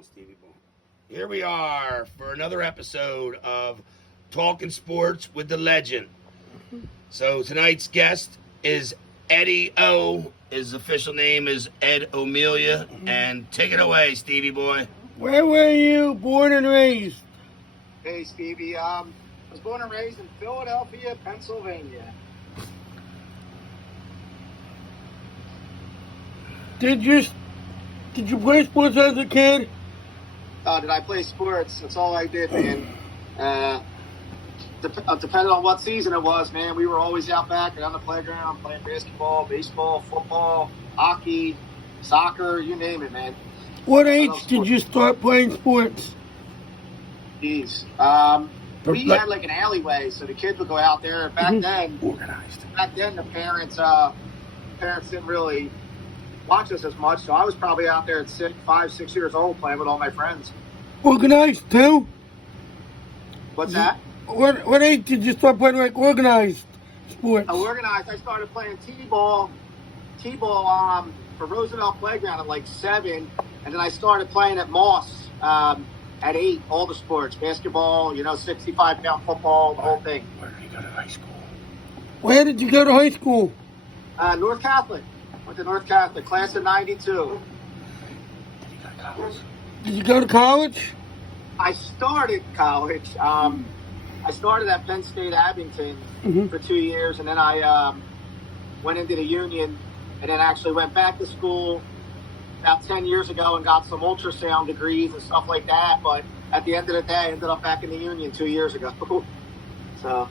on, Stevie Boy. Here we are for another episode of Talking Sports with the Legend. So tonight's guest is Eddie O. His official name is Ed Omelia. And take it away, Stevie Boy. Where were you born and raised? Hey, Stevie. I was born and raised in Philadelphia, Pennsylvania. Did you play sports as a kid? Did I play sports? That's all I did, man. Depending on what season it was, man, we were always out back and on the playground playing basketball, baseball, football, hockey, soccer, you name it, man. What age did you start playing sports? Jeez. We had like an alleyway, so the kids would go out there. Back then, the parents didn't really watch us as much, so I was probably out there at 5, 6 years old playing with all my friends. Organized too? What's that? What age did you start playing like organized sports? I started playing t-ball for Roosevelt Playground at like 7, and then I started playing at Moss at 8, all the sports, basketball, 65-pound football, the whole thing. Where did you go to high school? Where did you go to high school? North Catholic. Went to North Catholic, class of 92. Did you go to college? I started college. I started at Penn State Abington for 2 years, and then I went into the Union, and then actually went back to school about 10 years ago and got some ultrasound degrees and stuff like that. But at the end of the day, I ended up back in the Union 2 years ago. So.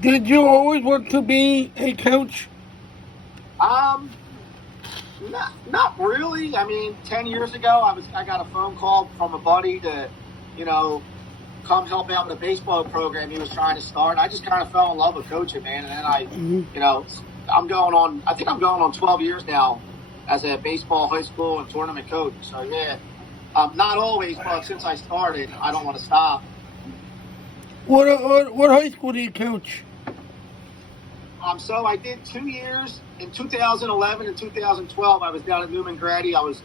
Did you always want to be a coach? Not really. I mean, 10 years ago, I got a phone call from a buddy to, come help out with a baseball program he was trying to start. I just kind of fell in love with coaching, man. And then I'm going on 12 years now as a baseball, high school, and tournament coach. So, yeah, not always, but since I started, I don't want to stop. What high school do you coach? So I did 2 years. In 2011 and 2012, I was down at Newman Grady. I was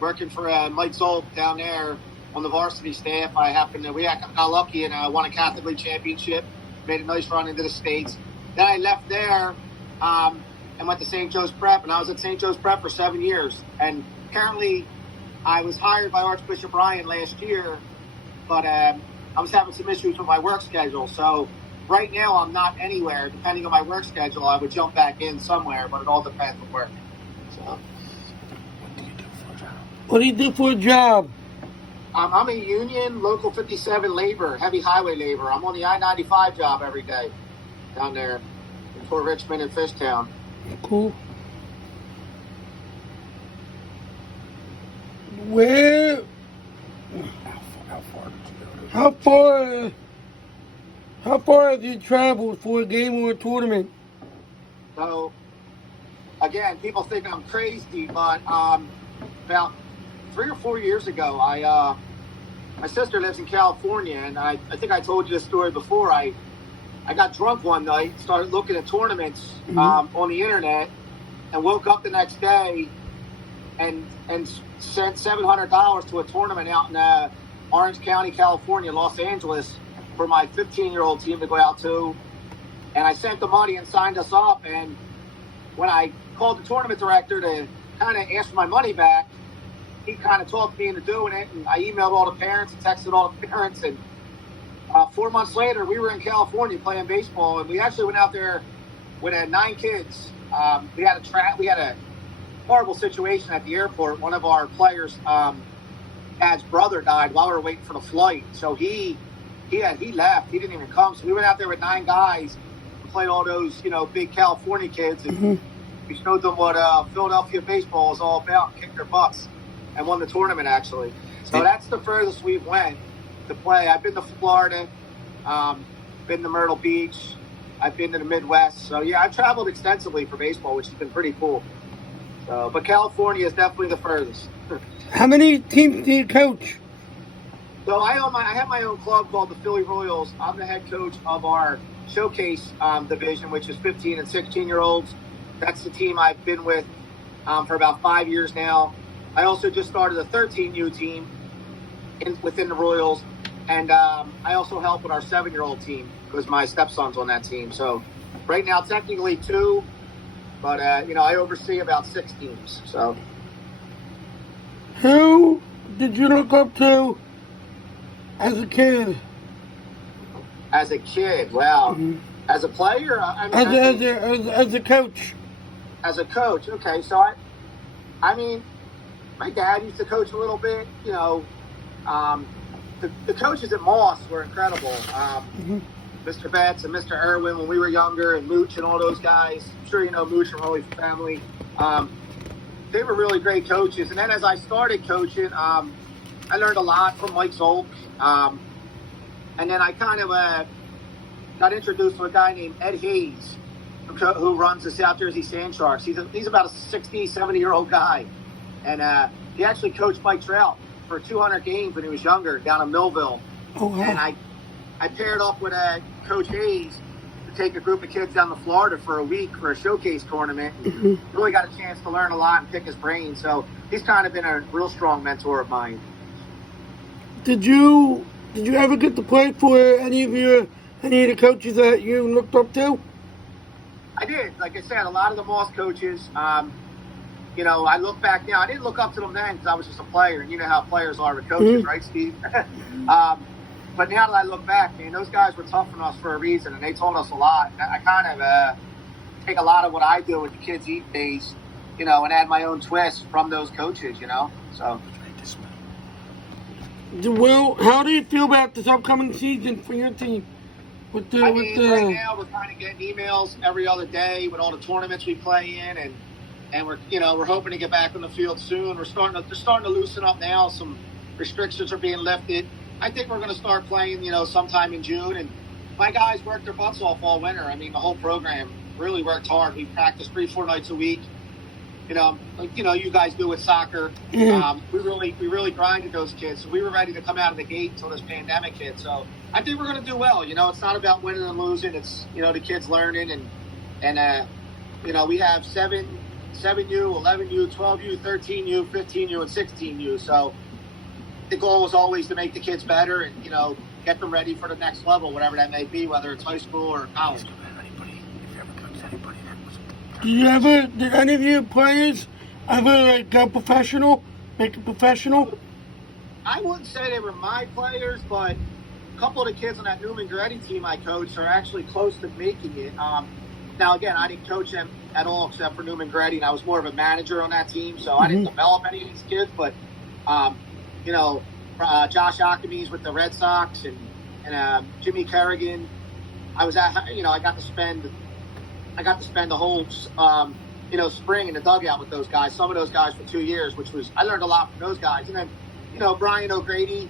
working for Mike Zolt down there on the varsity staff. We got lucky and won a Catholic League championship. Made a nice run into the States. Then I left there and went to St. Joe's Prep, and I was at St. Joe's Prep for 7 years. And apparently, I was hired by Archbishop Ryan last year, but I was having some issues with my work schedule. So right now, I'm not anywhere. Depending on my work schedule, I would jump back in somewhere, but it all depends on work. So, what do you do for a job? I'm a union, local 57 labor, heavy highway labor. I'm on the I-95 job every day down there in Fort Richmond and Fishtown. Cool. How far have you traveled for a game or a tournament? So, again, people think I'm crazy, but about 3 or 4 years ago, my sister lives in California, and I think I told you this story before. I got drunk one night, started looking at tournaments on the internet, and woke up the next day and sent $700 to a tournament out in Orange County, California, Los Angeles, for my 15-year-old team to go out to. And I sent the money and signed us up. And when I called the tournament director to kind of ask for my money back, he kind of talked me into doing it. And I emailed all the parents and texted all the parents. And 4 months later, we were in California playing baseball. And we actually went out there with 9 kids. We had a horrible situation at the airport. One of our players' dad's brother died while we were waiting for the flight. So he left. He didn't even come. So we went out there with 9 guys and played all those, big California kids. And we showed them what Philadelphia baseball is all about, kicked their butts, and won the tournament, actually. So that's the furthest we went to play. I've been to Florida, been to Myrtle Beach. I've been to the Midwest. So, yeah, I've traveled extensively for baseball, which has been pretty cool. So, but California is definitely the furthest. How many teams do you coach? So I have my own club called the Philly Royals. I'm the head coach of our showcase division, which is 15 and 16-year-olds. That's the team I've been with for about 5 years now. I also just started a 13U team within the Royals, and I also help with our 7-year-old team because my stepson's on that team. So right now, technically 2, but I oversee about 6 teams. So Who did you look up to as a kid? as a kid, wow. As a player, As a coach? as a coach, okay. So I mean, my dad used to coach a little bit. The coaches at Moss were incredible. Mr. Betts and Mr. Irwin when we were younger, and Mooch and all those guys. I'm sure you know Mooch from Holy Family. They were really great coaches. And then as I started coaching, I learned a lot from Mike Zolk. And then I kind of got introduced to a guy named Ed Hayes, who runs the South Jersey Sand Sharks. He's about a 60, 70-year-old guy. And he actually coached Mike Trout for 200 games when he was younger down in Millville. Oh, wow. And I paired up with Coach Hayes to take a group of kids down to Florida for a week for a showcase tournament. And really got a chance to learn a lot and pick his brain. So he's kind of been a real strong mentor of mine. Did you ever get to play for any of the coaches that you looked up to? I did. Like I said, a lot of the Moss coaches, I look back now. I didn't look up to them then because I was just a player. And you know how players are with coaches, right, Steve? But now that I look back, man, those guys were tough on us for a reason, and they taught us a lot. And I kind of take a lot of what I do with the kids these days, and add my own twist from those coaches, So. Well, how do you feel about this upcoming season for your team? Right now we're kind of getting emails every other day with all the tournaments we play in, and we're hoping to get back on the field soon. They're starting to loosen up now. Some restrictions are being lifted. I think we're going to start playing, sometime in June. And my guys worked their butts off all winter. I mean, the whole program really worked hard. We practiced 3-4 nights a week. You guys do with soccer. We really grinded those kids. So we were ready to come out of the gate until this pandemic hit. So I think we're going to do well. It's not about winning and losing. It's, the kids learning. And we have 7U, 11U, 12U, 13U, 15U, and 16U. So the goal was always to make the kids better and, get them ready for the next level, whatever that may be, whether it's high school or college. Did any of your players ever go professional, make it professional? I wouldn't say they were my players, but a couple of the kids on that Newman Goretti team I coached are actually close to making it. Now, again, I didn't coach them at all except for Newman Goretti, and I was more of a manager on that team, so I didn't develop any of these kids. But, Josh Ackermes with the Red Sox and Jimmy Kerrigan, I got to spend the whole, spring in the dugout with those guys. Some of those guys for 2 years, I learned a lot from those guys. And then, Brian O'Grady,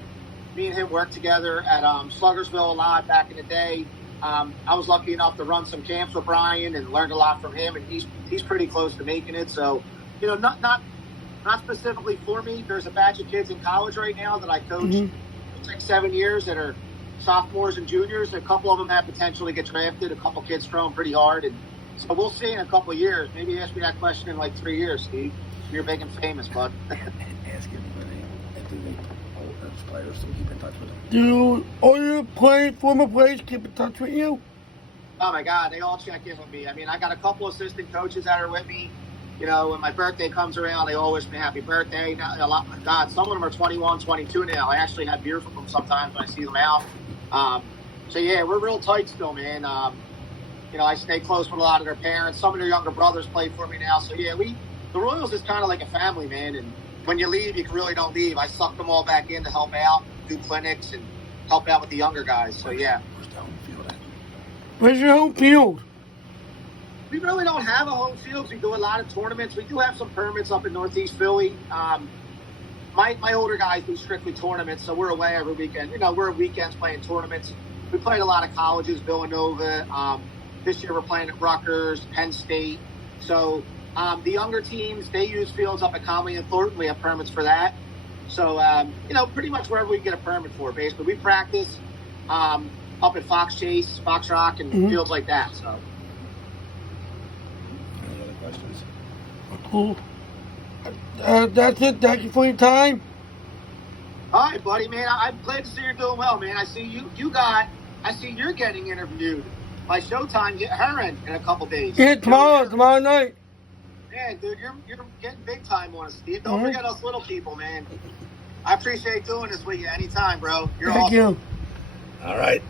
me and him worked together at Sluggersville a lot back in the day. I was lucky enough to run some camps with Brian and learned a lot from him. And he's pretty close to making it. So, not specifically for me. There's a batch of kids in college right now that I coached for 6-7 years that are sophomores and juniors. A couple of them have potential to get drafted. A couple kids throwing pretty hard. And so we'll see in a couple of years. Maybe ask me that question in like 3 years, Steve. You're big and famous, bud. Ask anybody if those players to keep in touch with them. Do all your former players keep in touch with you? Oh, my God. They all check in with me. I mean, I got a couple assistant coaches that are with me. When my birthday comes around, they all wish me happy birthday. Now, some of them are 21, 22 now. I actually have beer from them sometimes when I see them out. So, yeah, we're real tight still, man. I stay close with a lot of their parents. Some of their younger brothers play for me now. So, yeah, the Royals is kind of like a family, man. And when you leave, you really don't leave. I suck them all back in to help out, do clinics, and help out with the younger guys. So, yeah. Where's your home field? We really don't have a home field. We do a lot of tournaments. We do have some permits up in Northeast Philly. My older guys do strictly tournaments, so we're away every weekend. We're at weekends playing tournaments. We played a lot of colleges, Villanova. This year we're playing at Rutgers, Penn State. So the younger teams, they use fields up at Conley and Thornton. We have permits for that. So, pretty much wherever we can get a permit for, basically. We practice up at Fox Chase, Fox Rock, and fields like that. So. Any other questions? Cool. That's it. Thank you for your time. All right, buddy, man. I'm glad to see you're doing well, man. I see I see you're getting interviewed by Showtime. Get her in a couple days. Yeah, tomorrow night. Man, dude, you're getting big time on us, Steve. Don't Mhm. forget us little people, man. I appreciate doing this with you anytime, bro. You're Thank awesome. you. All right.